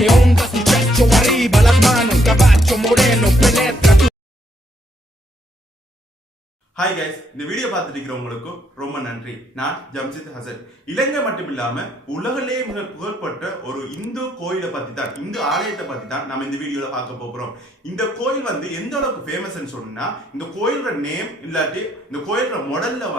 che onda sul pecho arriba las manos, caballo moreno penetra tu. Hi guys, இந்த video பார்த்துட்டு இருக்கிறவங்களுக்கு ரொம்ப நன்றி. நான் ஜம்சித் ஹசன். இலங்கை மட்டுமில்லாம உலகிலே மிக புகழ்பெற்ற ஒரு இந்து கோயிலை பத்தி தான், இந்து ஆலயத்தை பத்தி தான் நம்ம இந்த வீடியோல பார்க்க போகிறோம். இந்த கோயில் வந்து எந்த அளவுக்கு ஃபேமஸ்ன்னு சொன்னா, இந்த கோயிலோட நேம் இல்லாட்டி இந்த கோயிலோட மாடல்ல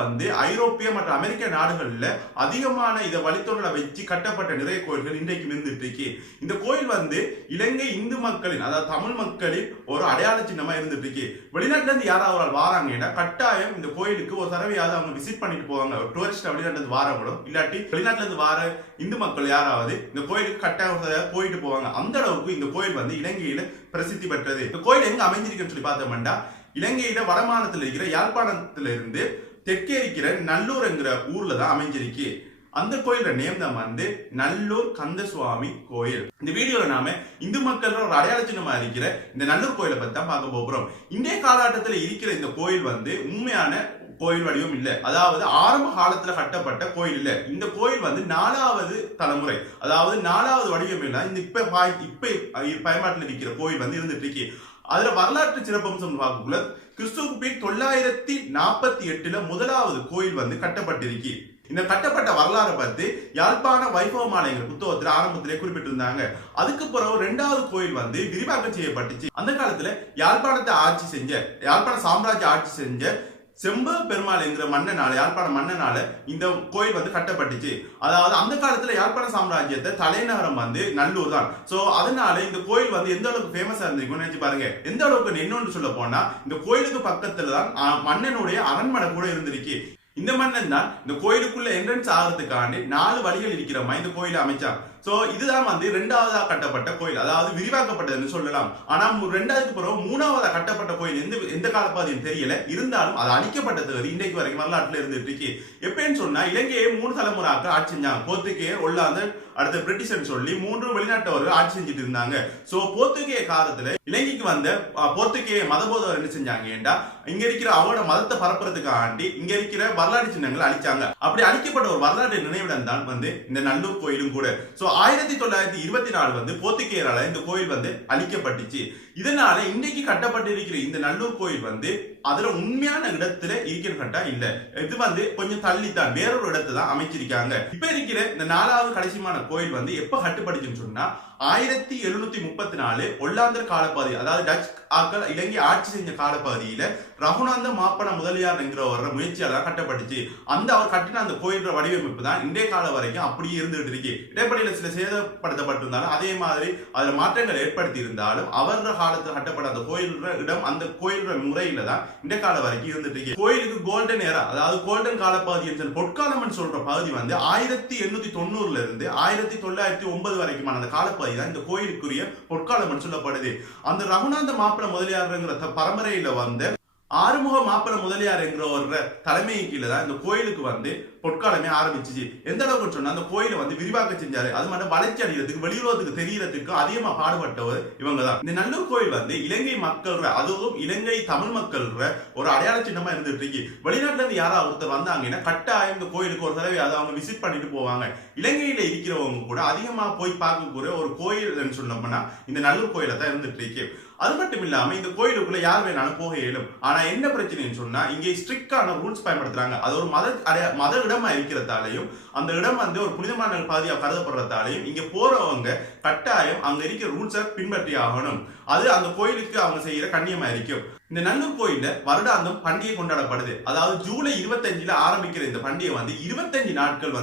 ஐரோப்பிய மற்றும் அமெரிக்க நாடுகள்ல அதிகமான இதை வழித்தொடரை வச்சு கட்டப்பட்ட நிறைய கோயில்கள் இன்றைக்கு இருந்துட்டு இருக்கு. இந்த கோயில் இலங்கை இந்து மக்களின், அதாவது தமிழ் மக்களின் ஒரு அடையாள சின்னமா இருந்துட்டு இருக்கு. வெளிநாட்டுல இருந்து யாராவது வராங்கன்னா கட்டாயம் இந்த கோயிலுக்கு ஒரு தடவையாவது அவங்க விசிட் பண்ணிட்டு போவாங்க. ஒரு டூரிஸ்ட் வெளிநாட்டுல இருந்து வாரங்களும் இல்லாட்டி வெளிநாட்டுல இருந்து வார இந்து மக்கள் யாராவது இந்த கோயிலுக்கு கட்டாயம் போயிட்டு போவாங்க. அந்த அளவுக்கு இந்த கோயில் இலங்கையில பிரசித்தி பெற்றது. இந்த கோயில் எங்க அமைஞ்சிருக்குன்னு சொல்லி பார்த்தோம்னா, இலங்கையில வடமாநிலத்தில் இருக்கிற யாழ்ப்பாணத்துல இருந்து தெற்கே இருக்கிற நல்லூர் என்கிற ஊர்ல தான் அமைஞ்சிருக்கு. அந்த கோயிலோட நேம் தான் நல்லூர் கந்தசுவாமி கோயில். இந்த வீடியோல நாம இந்து மக்கள் ஒரு அடையாள சின்னமா இருக்கிற இந்த நல்லூர் கோயிலை பத்தி தான் பார்க்க போகிறோம். இன்றைய காலகட்டத்தில் இருக்கிற இந்த கோயில் உண்மையான கோயில் வடிவம் இல்ல, அதாவது ஆரம்ப காலத்துல கட்டப்பட்ட கோயில் இல்ல. இந்த கோயில் 4வது தலைமுறை, அதாவது 4வது வடிவம் இல்ல. இந்த இப்ப பயன்பாட்டில் இருக்கிற கோயில் இருந்துட்டு இருக்கு. அதுல வரலாற்று சிறப்பம்சம் பார்க்கக்குள்ள கிறிஸ்துவுக்கு பின் 948 முதலாவது கோயில் கட்டப்பட்டிருக்கு. இந்த கட்டப்பட்ட வரலாறு பத்தி யாழ்ப்பாண வைபவமாலைங்கிற புத்தகத்துல ஆரம்பத்திலே குறிப்பிட்டிருந்தாங்க. அதுக்கு பிறகு 2வது கோயில் விரிவாக்கம் செய்யப்பட்டுச்சு. அந்த காலத்துல யாழ்ப்பாண சாம்ராஜ்ய ஆட்சி செஞ்ச செம்பா பெருமாள் என்கிற மன்னனால, யாழ்ப்பாண மன்னனால இந்த கோயில் கட்டப்பட்டுச்சு. அதாவது அந்த காலத்துல யாழ்ப்பாண சாம்ராஜ்யத்தை தலைநகரம் நல்லூர் தான். சோ அதனால இந்த கோயில் எந்த அளவுக்கு ஃபேமஸா இருந்திருக்கும்னு நினைச்சு பாருங்க. எந்த அளவுக்கு இன்னொன்று சொல்ல போனா, இந்த கோயிலுக்கு பக்கத்துல தான் மன்னனுடைய அரண்மனை கூட இருந்திருக்கு. இந்த மன்னன் தான் இந்த கோயிலுக்குள்ள என்ட்ரன்ஸ் ஆகிறதுக்காண்டி 4 வழிகள் இருக்கிற மாதிரி இந்த கோயிலை அமைச்சான். சோ இதுதான் 2வதா கட்டப்பட்ட கோயில், அதாவது விரிவாக்கப்பட்டதுன்னு சொல்லலாம். ஆனா 2வது பிறகு 3வதா கட்டப்பட்ட கோயில் எந்த காலப்பகுதியும் தெரியல. இருந்தாலும் அது அழிக்கப்பட்டது இன்றைக்கு வரைக்கும் வரலாற்றுல இருந்துட்டு இருக்கு. எப்பன்னு சொன்னா, இலங்கையை 3 தலைமுறைக்கு ஆட்சி செஞ்சாங்க. போர்த்துகேயர், ஒல்லாந்தர், அடுத்த பிரிட்டிஷ் சொல்லி 3 வெளிநாட்டவர்கள் ஆட்சி செஞ்சுட்டு இருந்தாங்க. சோ போர்த்துகேய காலத்துல இலங்கைக்கு வந்த போர்த்துகேய மதபோதவர் என்ன செஞ்சாங்க, இங்க இருக்கிற அவரோட மதத்தை பரப்புறதுக்காண்டி இங்க இருக்கிற வரலாற்று சின்னங்களை அழிச்சாங்க. அப்படி அழிக்கப்பட்ட ஒரு வரலாற்று நினைவிடம் தான் இந்த நல்லூர் கோயிலும் கூட. சோ 1924 போர்த்துகேயரால இந்த கோயில் அழிக்கப்பட்டுச்சு. இதனால இன்றைக்கு கட்டப்பட்டிருக்கிற இந்த நல்லூர் கோயில் அதுல உண்மையான இடத்துல இருக்கிற இல்ல. இது கொஞ்சம் தள்ளித்தான் வேறொரு இடத்துல தான் அமைச்சிருக்காங்க. இப்ப இருக்கிற இந்த 4வது கடைசியான கோயில் எப்ப கட்டுப்பட்டுச்சுன்னு சொன்னா, 1734 ஒல்லாந்தர் காலப்பகுதி, அதாவது டச் ஆக்கள் இலங்கை ஆட்சி செஞ்ச காலப்பகுதியில ரகுநாந்த மாப்பன முதலியார் என்கிற ஒரு முயற்சியால கட்டப்பட்டுச்சு. அவர் கட்டின அந்த கோயிலோட வடிவமைப்பு தான் இன்றைய காலம் வரைக்கும் அப்படியே இருந்துகிட்டு இருக்கு. இடைப்படையில சில சேதப்படுத்தப்பட்டிருந்தாலும், அதே மாதிரி அதுல மாற்றங்கள் ஏற்படுத்தி இருந்தாலும், அவரோட காலத்துல கட்டப்பட்ட அந்த கோயிலோட இடம், அந்த கோயிலோட முறையில தான் இந்த காலம் வரைக்கும் இருந்துட்டு இருக்கு. கோயிலுக்கு கோல்டன் ஏரா, அதாவது கோல்டன் காலப்பகுதி பொற்காலம் சொல்ற பகுதி 1890 இருந்து 1909 வரைக்குமான அந்த காலப்பகுதி தான் இந்த கோயிலுக்குரிய பொற்காலம் சொல்லப்படுது. அந்த ரகுநாந்த மாப்பிள முதலியார்ங்கிற பரம்பரையில ஆறுமுக மாப்பிள முதலியார் என்கிற ஒரு தலைமையின் கீழே தான் இந்த கோயிலுக்கு பொற்காலமே ஆரம்பிச்சிச்சு. எந்த அளவுக்கு சொன்னா, அந்த கோயிலை விரிவாக்கம் செஞ்சாரு. அது மட்டும் வளர்ச்சி அடைகிறதுக்கு, வெளியுறவுக்கு தெரியறதுக்கு அதிகமா பாடுபட்டவர் இவங்க தான். இந்த நல்லூர் கோயில் இலங்கை மக்கள், அதுவும் இலங்கை தமிழ் மக்கள் ஒரு அடையாள சின்னமா இருந்துட்டு இருக்கு. வெளிநாட்டுல இருந்து யாராவது ஒருத்தர் வந்தாங்கன்னா கட்டாயம் இந்த கோயிலுக்கு ஒரு தடவை அவங்க விசிட் பண்ணிட்டு போவாங்க. இலங்கையில இருக்கிறவங்க கூட அதிகமா போய் பார்க்கக்கூடிய ஒரு கோயில் சொல்லணும்னா இந்த நல்லூர் கோயில தான் இருந்துட்டு இருக்கு. அது மட்டும் இல்லாம இந்த கோயிலுக்குள்ள யார் வேணாலும் போக இயலும். ஆனா என்ன பிரச்சனைன்னு சொன்னா, இங்க ஸ்ட்ரிக்டான ரூல்ஸ் பயன்படுத்துறாங்க. அது ஒரு மத இடமா இருக்கிறதாலையும், அந்த இடம் ஒரு புனிதமான பாதியா கருதப்படுறதாலையும் இங்க போறவங்க கட்டாயம் அங்க இருக்கிற ரூல்ஸை பின்பற்றி ஆகணும். அது அந்த கோயிலுக்கு அவங்க செய்யற கண்ணியமா இருக்கும். இந்த நல்லூர் கோயில்ல வருடாந்தம் பண்டிகை கொண்டாடப்படுது. அதாவது ஜூலை 25 ஆரம்பிக்கிற இந்த பண்டிகை 25 நாட்கள்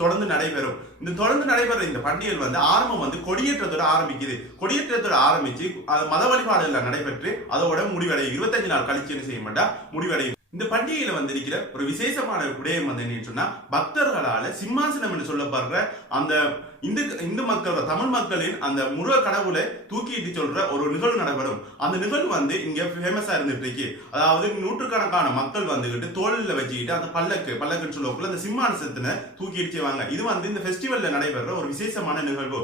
தொடர்ந்து நடைபெறும். இந்த தொடர்ந்து நடைபெற இந்த பண்டிகை ஆரம்பம் கொடியேற்றத்தோட ஆரம்பிக்குது. கொடியேற்றத்தோட ஆரம்பிச்சு மத வழிபாடுகள் நடைபெற்று அதோட முடிவடையும். 25 நாள் கழிச்சு என்ன செய்ய மாட்டா முடிவடையும். இந்த பண்டிகையில இருக்கிற ஒரு விசேஷமான விடயம் என்னன்னு சொன்னா, பக்தர்களால சிம்மாசனம் என்று சொல்லப்படுற அந்த இந்து மக்கள், தமிழ் மக்களின் அந்த முருக கடவுளை தூக்கிட்டு சொல்ற ஒரு நிகழ்வு நடைபெறும். அந்த நிகழ்வு இங்க ஃபேமஸா இருந்துட்டு இருக்கு. அதாவது நூற்றுக்கணக்கான மக்கள் தோல்ல வச்சுக்கிட்டு அந்த பல்லக்குன்னு சொல்லக்குள்ள அந்த சிம்மாசனத்தினை தூக்கிட்டு செய்வாங்க. இது இந்த ஃபெஸ்டிவல்ல நடைபெற ஒரு விசேஷமான நிகழ்வு.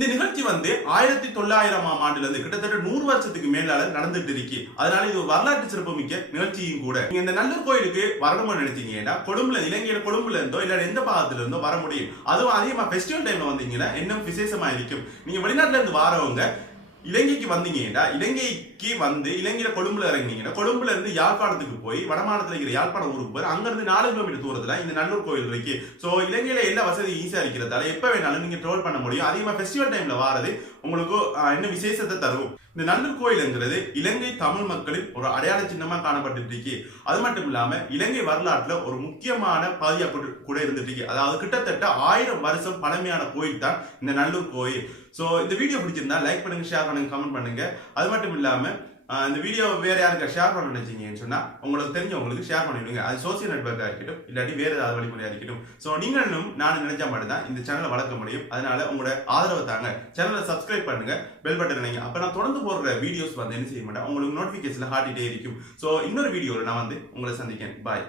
இந்த நிகழ்ச்சி வந்து 1900ஆம் ஆண்டுல இருந்து கிட்டத்தட்ட 100 வருஷத்துக்கு மேலால நடந்துட்டு இருக்கு. அதனால இது ஒரு வரலாற்று சிறப்புமிக்க நிகழ்ச்சியும் கூட. நீங்க இந்த நல்லூர் கோயிலுக்கு வரணும்னு நினைச்சீங்கன்னா கொழும்புல இலங்கையில கொழும்புல இருந்தோ இல்ல எந்த பாகத்துல இருந்தோ வர முடியும். அதுவும் அதிகமா ஃபெஸ்டிவல் டைம்ல வந்தீங்கன்னா இன்னும் விசேஷமா இருக்கும். நீங்க வெளிநாட்டுல இருந்து வரவங்க இலங்கைக்கு வந்தீங்கன்னா இலங்கைக்கு வந்து இலங்கையில கொழும்புல இறங்கினீங்கன்னா கொழும்புல இருந்து யாழ்ப்பாணத்துக்கு போய் வடமாநிலத்துல இருக்கிற யாழ்ப்பாணம் ஊருக்கு போய் அங்க இருந்து 4 கிலோமீட்டர் தூரத்துல இந்த நல்லூர் கோயில் இருக்கு. சோ இலங்கையில எல்லா வசதி ஈஸியா இருக்கிறதால எப்ப வேணாலும் நீங்க ட்ராவல் பண்ண முடியும். அதிகமா ஃபெஸ்டிவல் டைம்ல வாரது உங்களுக்கு என்ன விசேஷத்தை தரும். இந்த நல்லூர் கோயில்ங்கிறது இலங்கை தமிழ் மக்களின் ஒரு அடையாள சின்னமா காணப்பட்டு இருக்கு. அது மட்டும் இல்லாம இலங்கை வரலாற்றுல ஒரு முக்கியமான பாதியா கூட இருந்துட்டு இருக்கு. அதாவது கிட்டத்தட்ட 1000 வருஷம் பழமையான கோயில் தான் இந்த நல்லூர் கோயில். சோ இந்த வீடியோ பிடிச்சிருந்தா லைக் பண்ணுங்க, ஷேர் பண்ணுங்க, கமெண்ட் பண்ணுங்க. அது மட்டும் இல்லாம இந்த வீடியோ வேற யாருக்கு ஷேர் பண்ண நினைச்சீங்கன்னு சொன்னா உங்களுக்கு தெரிஞ்சவங்களுக்கு ஷேர் பண்ணிவிடுங்க. அது சோசியல் நெட்வொர்க்கா இருக்கட்டும் இல்லாட்டி வேற ஏதாவது வழிமுறையா இருக்கட்டும். சோ நீங்களும் நானும் நினைச்சா மட்டும் தான் இந்த சேனலை வளர்க்க முடியும். அதனால உங்களோட ஆதரவு தாங்க. சேனலை சப்ஸ்கிரைப் பண்ணுங்க, பெல் பட்டன் நினைங்க. அப்ப நான் தொடர்ந்து போடுற வீடியோஸ் வந்து என்ன செய்ய மாட்டேன் உங்களுக்கு நோட்டிபிகேஷன்ல காட்டிட்டே இருக்கும். சோ இன்னொரு வீடியோல நான் வந்து உங்களை சந்திக்கிறேன். பாய்.